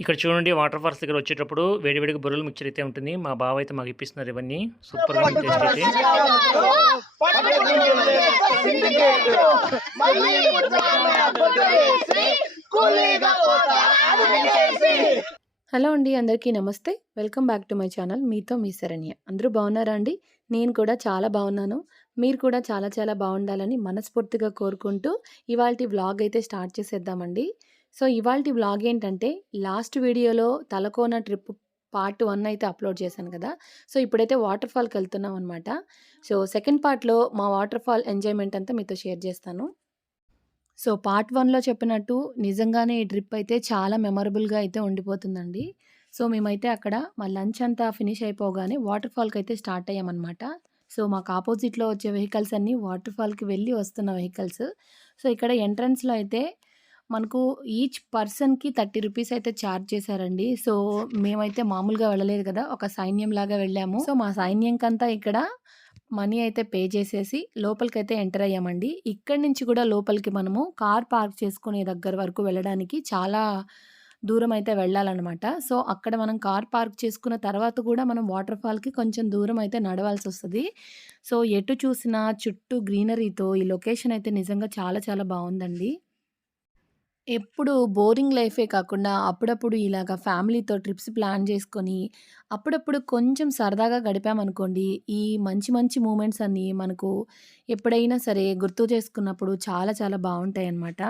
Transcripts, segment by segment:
ఇక్కడ చూడండి water falls దగ్గర వచ్చేటప్పుడు వేడివేడిగా బుర్రలు మిక్చర్ అయితే ఉంటుంది మా బావ అయితే మాకు ఇప్పిస్తున్నారు ఇవన్నీ సూపర్గా టేస్ట్ అయితే హలో అండి అందరికీ నమస్తే. Welcome back to my channel. మీతో మీ శరణ్య. అందరూ బాగున్నారా అండి? నేను కూడా చాలా బాగున్నాను. మీరు కూడా చాలా చాలా బాగుండాలని మనస్ఫూర్తిగా కోరుకుంటూ ఇవాళ వ్లాగ్ అయితే స్టార్ట్ చేసేద్దామండి. సో ఇవాళ వ్లాగ్ ఏంటంటే లాస్ట్ వీడియోలో తలకోన ట్రిప్ పార్ట్ వన్ అయితే అప్లోడ్ చేశాను కదా. సో ఇప్పుడైతే వాటర్ ఫాల్కి వెళ్తున్నాం అనమాట సో సెకండ్ పార్ట్లో మా వాటర్ ఫాల్ ఎంజాయ్మెంట్ అంతా మీతో షేర్ చేస్తాను. సో పార్ట్ వన్లో చెప్పినట్టు నిజంగానే ఈ ట్రిప్ అయితే చాలా మెమరబుల్గా అయితే ఉండిపోతుందండి. సో మేమైతే అక్కడ మా లంచ్ అంతా ఫినిష్ అయిపోగానే వాటర్ ఫాల్కి అయితే స్టార్ట్ అయ్యామన్నమాట. సో మాకు ఆపోజిట్లో వచ్చే వెహికల్స్ అన్నీ వాటర్ ఫాల్కి వెళ్ళి వస్తున్న వెహికల్స్. సో ఇక్కడ ఎంట్రన్స్లో అయితే మనకు ఈచ్ పర్సన్కి థర్టీ రూపీస్ అయితే ఛార్జ్ చేశారండి. సో మేమైతే మామూలుగా వెళ్ళలేదు కదా ఒక సైన్యం లాగా వెళ్ళాము. సో మా సైన్యంకంతా ఇక్కడ మనీ అయితే పే చేసేసి లోపలికైతే ఎంటర్ అయ్యామండి. ఇక్కడి నుంచి కూడా లోపలికి మనము కార్ పార్క్ చేసుకునే దగ్గర వరకు వెళ్ళడానికి చాలా దూరం అయితే వెళ్ళాలన్నమాట. సో అక్కడ మనం కార్ పార్క్ చేసుకున్న తర్వాత కూడా మనం వాటర్ ఫాల్కి కొంచెం దూరం అయితే నడవాల్సి వస్తుంది. సో ఎటు చూసినా చుట్టూ గ్రీనరీతో ఈ లొకేషన్ అయితే నిజంగా చాలా చాలా బాగుందండి. ఎప్పుడు బోరింగ్ లైఫే కాకుండా అప్పుడప్పుడు ఇలాగ ఫ్యామిలీతో ట్రిప్స్ ప్లాన్ చేసుకొని అప్పుడప్పుడు కొంచెం సరదాగా గడిపామనుకోండి ఈ మంచి మంచి మూమెంట్స్ అన్నీ మనకు ఎప్పుడైనా సరే గుర్తు చేసుకున్నప్పుడు చాలా చాలా బాగుంటాయి అన్నమాట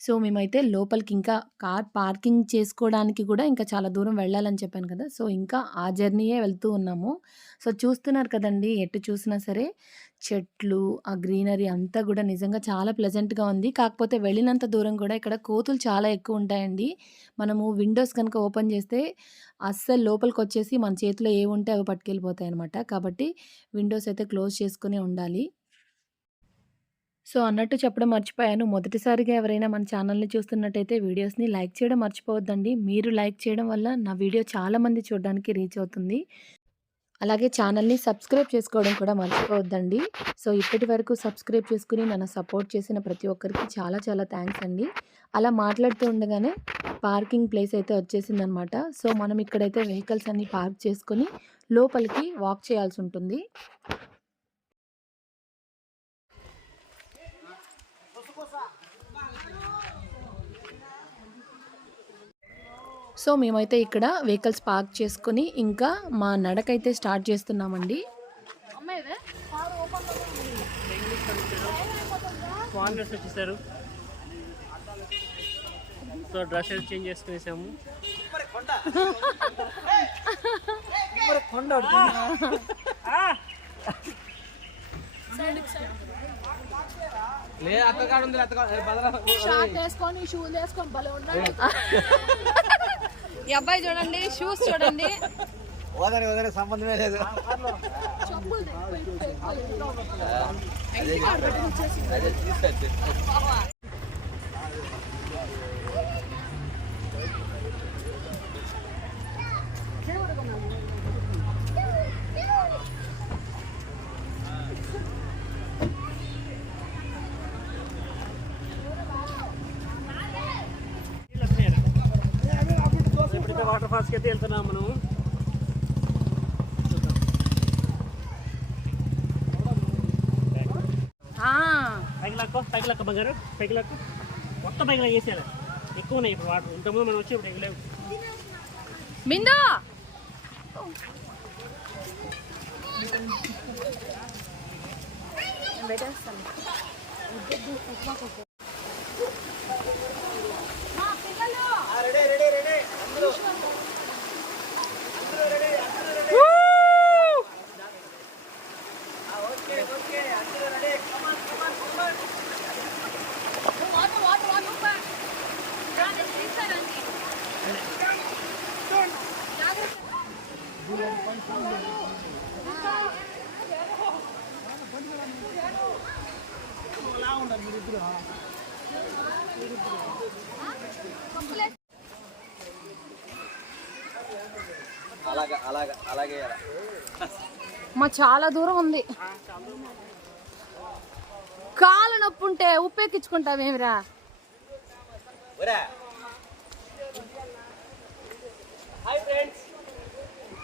సో మేమైతే లోపలికి ఇంకా కార్ పార్కింగ్ చేసుకోవడానికి కూడా ఇంకా చాలా దూరం వెళ్ళాలని చెప్పాను కదా! సో ఇంకా ఆ జర్నీయే వెళ్తూ ఉన్నాము. సో చూస్తున్నారు కదండి ఎటు చూసినా సరే చెట్లు ఆ గ్రీనరీ అంతా కూడా నిజంగా చాలా ప్లెజెంట్గా ఉంది. కాకపోతే వెళ్ళినంత దూరం కూడా ఇక్కడ కోతులు చాలా ఎక్కువ ఉంటాయండి. మనము విండోస్ కనుక ఓపెన్ చేస్తే అస్సలు లోపలికి వచ్చేసి మన చేతిలో ఏ ఉంటే అవి పట్టుకెళ్ళిపోతాయి అనమాట కాబట్టి విండోస్ అయితే క్లోజ్ చేసుకుని ఉండాలి. సో అన్నట్టు చెప్పడం మర్చిపోయాను. మొదటిసారిగా ఎవరైనా మన ఛానల్ని చూస్తున్నట్టయితే వీడియోస్ని లైక్ చేయడం మర్చిపోవద్దండి. మీరు లైక్ చేయడం వల్ల నా వీడియో చాలామంది చూడడానికి రీచ్ అవుతుంది. అలాగే ఛానల్ని సబ్స్క్రైబ్ చేసుకోవడం కూడా మర్చిపోవద్దండి. సో ఇప్పటి వరకు సబ్స్క్రైబ్ చేసుకుని నన్ను సపోర్ట్ చేసిన ప్రతి ఒక్కరికి చాలా చాలా థ్యాంక్స్ అండి. అలా మాట్లాడుతూ ఉండగానే పార్కింగ్ ప్లేస్ అయితే వచ్చేసిందనమాట. సో మనం ఇక్కడైతే వెహికల్స్ అన్ని పార్క్ చేసుకొని లోపలికి వాక్ చేయాల్సి ఉంటుంది. సో మేమైతే ఇక్కడ వెహికల్స్ పార్క్ చేసుకొని ఇంకా మా నడకైతే స్టార్ట్ చేస్తున్నామండి. వచ్చేసారు. సో డ్రెస్ చేంజ్ చేసుకునేసాము. లే అత్తగాడు ఉంది షార్ట్ వేసుకొని షూలు వేసుకొని భలే ఉండాలి. ఈ అబ్బాయి చూడండి షూస్ చూడండి ఓదరి ఓదరి సంబంధమే లేదు చెప్పులు అదే తీసుకొచ్చి ఎప్పుడైతే వాటర్ ఫాల్స్కి అయితే వెళ్తున్నాం మనం పైకి లాక్కో పైకి లాక్క బంగారు పైకి లాక్కో మొత్తం పైకి లాక్ చేసేయాలి ఎక్కువ ఉన్నాయి ఇప్పుడు వాటర్. ఇంతకుముందు మనం వచ్చి ఇప్పుడు ఎగలేవు అలాగా అలాగా మా చాలా దూరం ఉంది. కాలు నొప్పి ఉంటే ఉప్పెక్కించుకుంటావేమిరా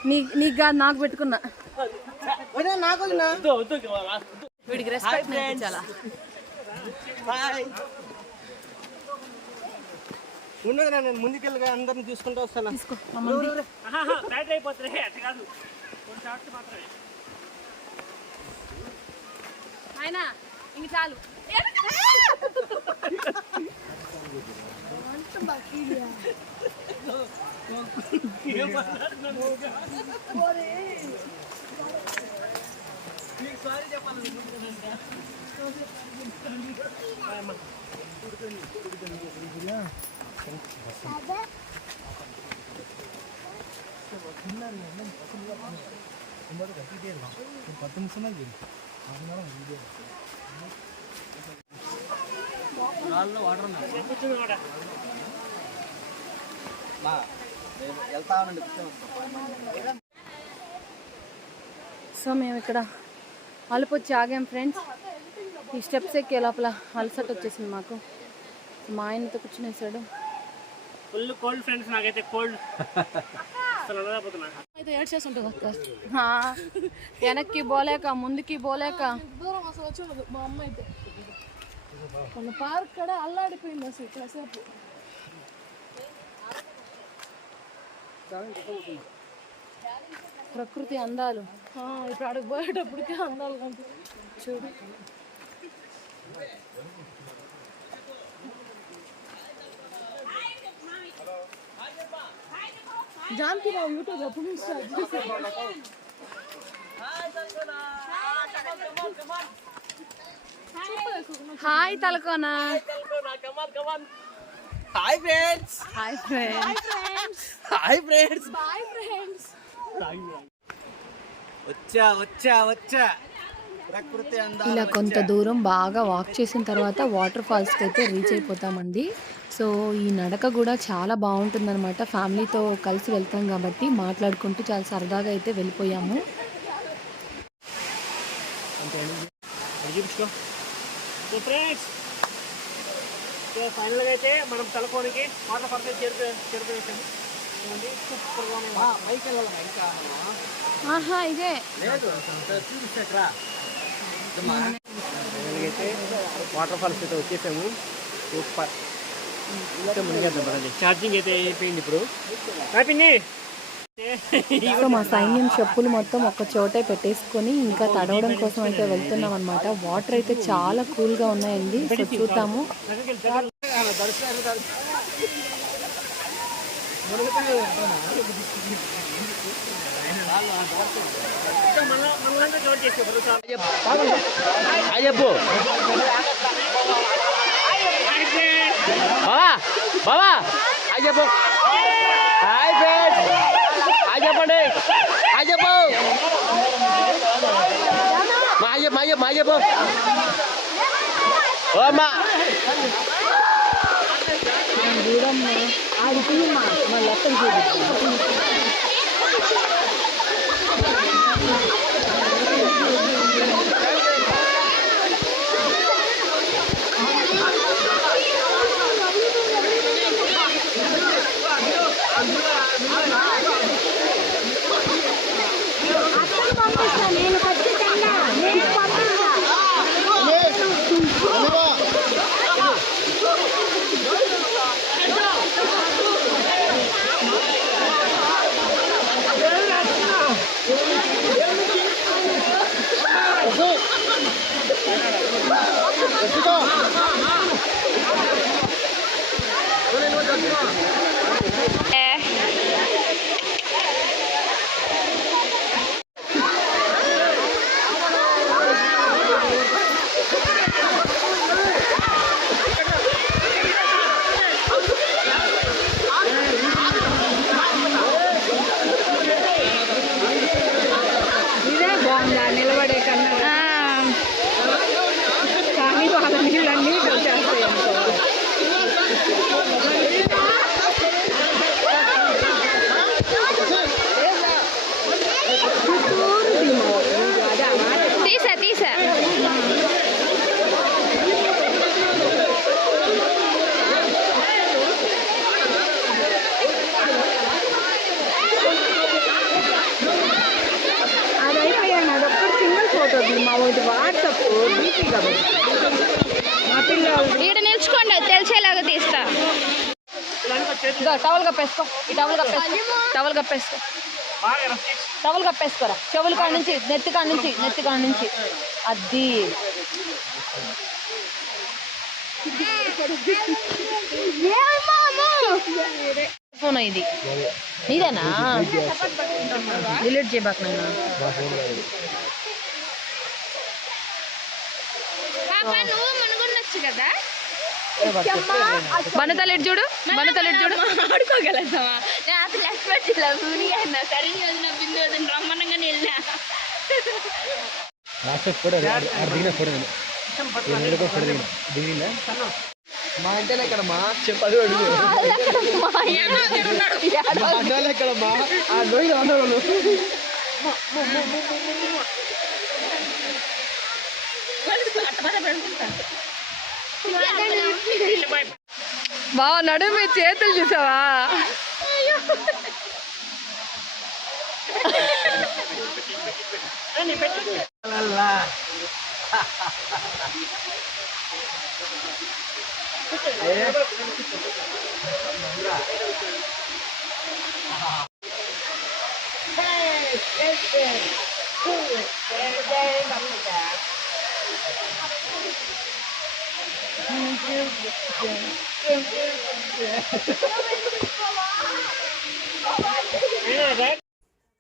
నీ నీకు కాదు నాకు పెట్టుకున్నా వీడికి రెస్పెక్ట్ నేర్పించాలా? ఉండదురా నేను ముందుకెళ్ళగా అందరిని చూసుకుంటూ వస్తాను? తీసుకో బ్యాటరీ అయిపోతుంది. అట్లా కాదు. కొన్ని షార్ట్స్ మాత్రమే. ఆయన ఇంక చాలు. సో మేము ఇక్కడ అలుపు వచ్చి ఆగాం ఫ్రెండ్స్ ఈ స్టెప్స్ ఎక్కే లోపల అలసట వచ్చేసింది మాకు. మా ఆయనతో కూర్చునేసాడు. ఫుల్ కోల్డ్ ఫ్రెండ్స్ నాకైతే కోల్డ్. అయితే ఏడ్ చేస్తుంటుంది అక్క వెనక్కి పోలేక ముందుకి పోలేక. దూరం అసలు వచ్చి మా అమ్మ అయితే. మన పార్క్ కడ అల్లాడిపోయింది అసలు కాసేపు. ప్రకృతి అందాలు. ఇప్పుడు అడుగు పోయేటప్పటికే అందాలు కనిపిస్తుంది చూడు. జాన్కి రావు యూట్యూబ్ ఎప్పుడు hi Talakona. Hi friends. Hi friends. Hi friends. Bye friends. వచ్చా వచ్చా వచ్చా. ఇలా కొంత దూరం బాగా వాక్ చేసిన తర్వాత వాటర్ ఫాల్స్కి అయితే రీచ్ అయిపోతామండి. సో ఈ నడక కూడా చాలా బాగుంటుందన్నమాట. ఫ్యామిలీతో కలిసి వెళ్తాం కాబట్టి మాట్లాడుకుంటూ చాలా సరదాగా అయితే వెళ్ళిపోయాము. సో ఫ్రెండ్స్ సో ఫైనల్గా అయితే మనం తలకోనికి వాటర్ చేరుకు చేరుకునేసాము. ఆహా ఇదే. లేదు చూపించట్రా అయితే వాటర్ ఫాల్స్ అయితే వచ్చేసాము సూపర్ అయితే మునిగేద్దాం పదండి ఛార్జింగ్ అయితే అయిపోయింది ఇప్పుడు. హ్యాపీని సో మా సైన్యం చెప్పులు మొత్తం ఒక చోటే పెట్టేసుకొని ఇంకా తడవడం కోసం అయితే వెళ్తున్నాం అనమాట వాటర్ అయితే చాలా కూల్గా ఉన్నాయండి. సో చూద్దాము. దర్శనం దర్శనం మళ్ళీ మళ్ళీ కవర్ బావా. బావా అయ్యప్పు హాయ్ ఫ్రెండ్స్. అది చెప్పండి. అది చెప్పు. మా చెప్పు మా చెప్పు మా అయ్యప్ప ఓ అమ్మా. ఇదే కప్పేసుకో. ఈ టవల్ కప్పేసుకో. టవల్ కప్పేసుకో. టవల్ కప్పేసుకోరా? చెవులు కాడ నుంచి నెత్తి కాడ నుంచి నెత్తి కాడ నుంచి. అది. ఫోన్ ఇది. నీదేనా? డిలీట్ చేయబాక నాయనా. పాప నువ్వు మనగుండొచ్చు కదా? బనతలు ఎటు చూడు బనతలు ఎటు చూడు. ఆడుకోగలుగుతావా నేను అసలు ఎక్స్పెక్ట్ చేయలేదు సూర్య అన్న సరే వదిన బిందు వదిన రమ్మనంగానే వెళ్ళా మా ఇంటనే ఇక్కడ మా చెప్పదు అడుగు బావ నడుము చేతులు చూసావా?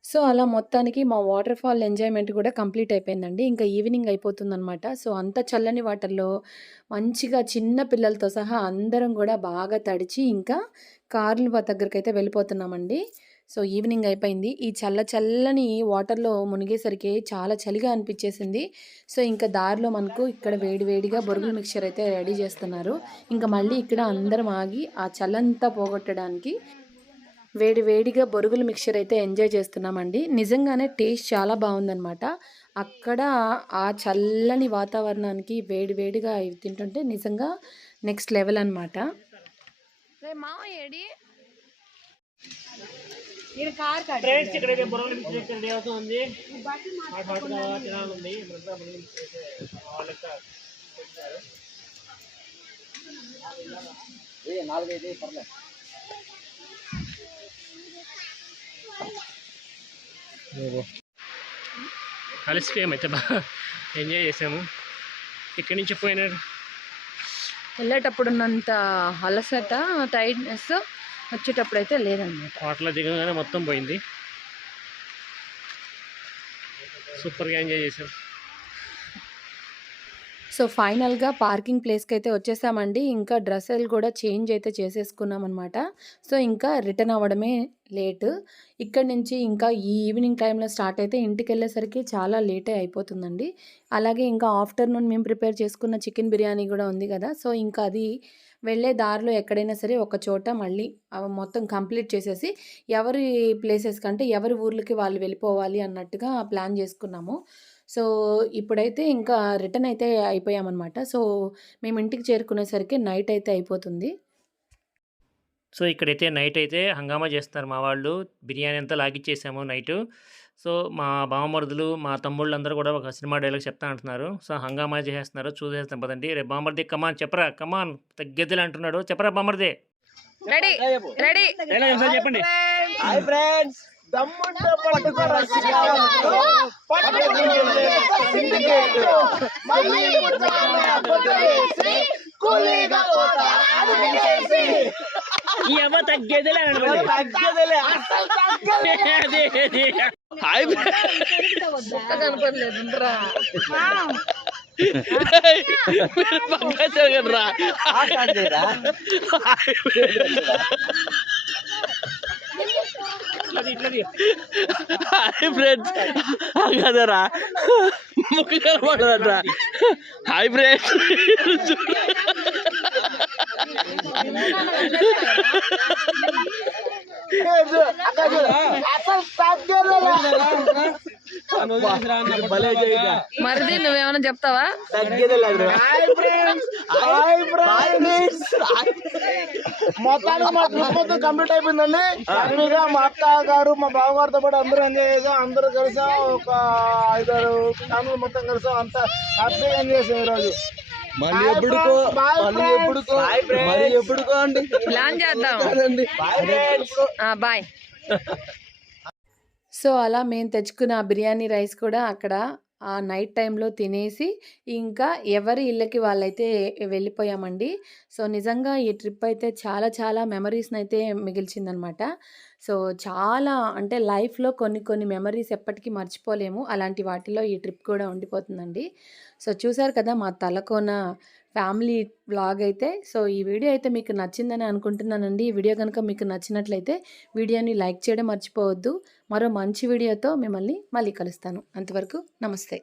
సో అలా మొత్తానికి మా వాటర్ ఫాల్ ఎంజాయ్మెంట్ కూడా కంప్లీట్ అయిపోయిందండి. ఇంకా ఈవినింగ్ అయిపోతుందనమాట సో అంత చల్లని వాటర్లో మంచిగా చిన్న పిల్లలతో సహా అందరం కూడా బాగా తడిచి ఇంకా కార్ల దగ్గరికి అయితే వెళ్ళిపోతున్నామండి. సో ఈవినింగ్ అయిపోయింది. ఈ చల్ల చల్లని వాటర్లో మునిగేసరికి చాలా చలిగా అనిపించేసింది. సో ఇంకా దారిలో మనకు ఇక్కడ వేడివేడిగా బొరుగుల మిక్చర్ అయితే రెడీ చేస్తున్నారు. ఇంకా మళ్ళీ ఇక్కడ అందరం ఆగి ఆ చల్లంతా పోగొట్టడానికి వేడి వేడిగా బొరుగుల మిక్చర్ అయితే ఎంజాయ్ చేస్తున్నామండి. నిజంగానే టేస్ట్ చాలా బాగుందనమాట అక్కడ ఆ చల్లని వాతావరణానికి వేడి వేడిగా తింటుంటే నిజంగా నెక్స్ట్ లెవెల్ అనమాట రే ఏడి? ఫ్రెండ్స్ బుర్రలు మిక్స్ రెడీ అవుతుంది హాట్ మిక్స్. నాలుగైదు పర్లేదు అలసిపోయాం అయితే బాగా ఎంజాయ్ చేసాము. ఇక్కడి నుంచి పోయిన వెళ్ళేటప్పుడు ఉన్నంత అలసట టైట్నెస్ వచ్చేటప్పుడు అయితే లేదన్నమాట వాటర్లో దిగగానే మొత్తం పోయింది. సూపర్గా ఎంజాయ్ చేశారు. సో ఫైనల్గా పార్కింగ్ ప్లేస్కి అయితే వచ్చేసామండి. ఇంకా డ్రెస్సులు కూడా చేంజ్ అయితే చేసేసుకున్నాం అనమాట సో ఇంకా రిటర్న్ అవ్వడమే లేట్. ఇక్కడ నుంచి ఇంకా ఈ ఈవినింగ్ టైంలో స్టార్ట్ అయితే ఇంటికి వెళ్ళేసరికి చాలా లేటే అయిపోతుందండి. అలాగే ఇంకా ఆఫ్టర్నూన్ మేము ప్రిపేర్ చేసుకున్న చికెన్ బిర్యానీ కూడా ఉంది కదా. సో ఇంకా అది వెళ్ళే దారిలో ఎక్కడైనా సరే ఒక చోట మళ్ళీ మొత్తం కంప్లీట్ చేసేసి ఎవరి ప్లేసెస్ కంటే ఎవరి ఊర్లకి వాళ్ళు వెళ్ళిపోవాలి అన్నట్టుగా ప్లాన్ చేసుకున్నాము. సో ఇప్పుడైతే ఇంకా రిటర్న్ అయితే అయిపోయామన్నమాట. సో మేము ఇంటికి చేరుకునేసరికి నైట్ అయితే అయిపోతుంది. సో ఇక్కడైతే నైట్ అయితే హంగామా చేస్తున్నారు మా వాళ్ళు. బిర్యానీ అంతా లాగిచ్చేసాము నైట్. సో మా బావమరుదులు మా తమ్ముళ్ళు అందరూ కూడా ఒక సినిమా డైలాగ్ చెప్తా అంటున్నారు. సో హంగామా చేసేస్తున్నారు. చూసేస్తాం పదండి. రే బామర్ది కమాన్ చెప్పరా కమాన్ తగ్గెద్దులు అంటున్నాడు. చెప్పరా బామర్ది రెడీ రెడీ చెప్పండి. హాయ్ ఫ్రెండ్స్ దమ్ముంటే పట్టుకోరా పొట్టేసి, కూలీగా పోతా అడుగేసి. ఈ అమ్మ తగ్గేదిలే తగ్గదులే, అస్సలు తగ్గదులే. హాయ్ కనపడలేదు హాయ్ ఫ్రెండ్స్ కదరా ముక్కు కనపడదట్రా హాయ్ ఫ్రెండ్స్ అసలు భలే చేయగా మరిది నువ్వేమైనా చెప్తావా? మొత్తానికి మా ట్రిప్ మొత్తం కంప్లీట్ అయిపోయిందండి. హ్యాపీగా మా అక్క గారు మా బావగారితో పాటు అందరూ ఎంజాయ్ చేసాం అందరూ కలిసాం ఒక ఐదారు ఫ్యామిలీ మొత్తం కలిసాం అంతా హ్యాపీగా ఎంజాయ్ చేసాం ఈ రోజు మళ్ళీ ఎప్పుడుకో Bye, మళ్ళీ friends. ఎప్పుడుకో మళ్ళీ ఎప్పుడుకో అండి. ప్లాన్ చేద్దాం. బాయ్. సో అలా మేము తెచ్చుకున్న ఆ బిర్యానీ రైస్ కూడా అక్కడ ఆ నైట్ టైంలో తినేసి ఇంకా ఎవరి ఇళ్ళకి వాళ్ళైతే వెళ్ళిపోయామండి. సో నిజంగా ఈ ట్రిప్ అయితే చాలా చాలా మెమరీస్ని అయితే మిగిల్చిందనమాట. సో చాలా అంటే లైఫ్లో కొన్ని కొన్ని మెమరీస్ ఎప్పటికీ మర్చిపోలేము. అలాంటి వాటిలో ఈ ట్రిప్ కూడా ఉండిపోతుందండి. సో చూసారు కదా మా తలకోన ఫ్యామిలీ వ్లాగ్ అయితే సో ఈ వీడియో అయితే మీకు నచ్చిందని అనుకుంటున్నానండి. ఈ వీడియో కనుక మీకు నచ్చినట్లయితే వీడియోని లైక్ చేయడం మర్చిపోవద్దు. మరో మంచి వీడియోతో మిమ్మల్ని మళ్ళీ కలుస్తాను. అంతవరకు నమస్తే.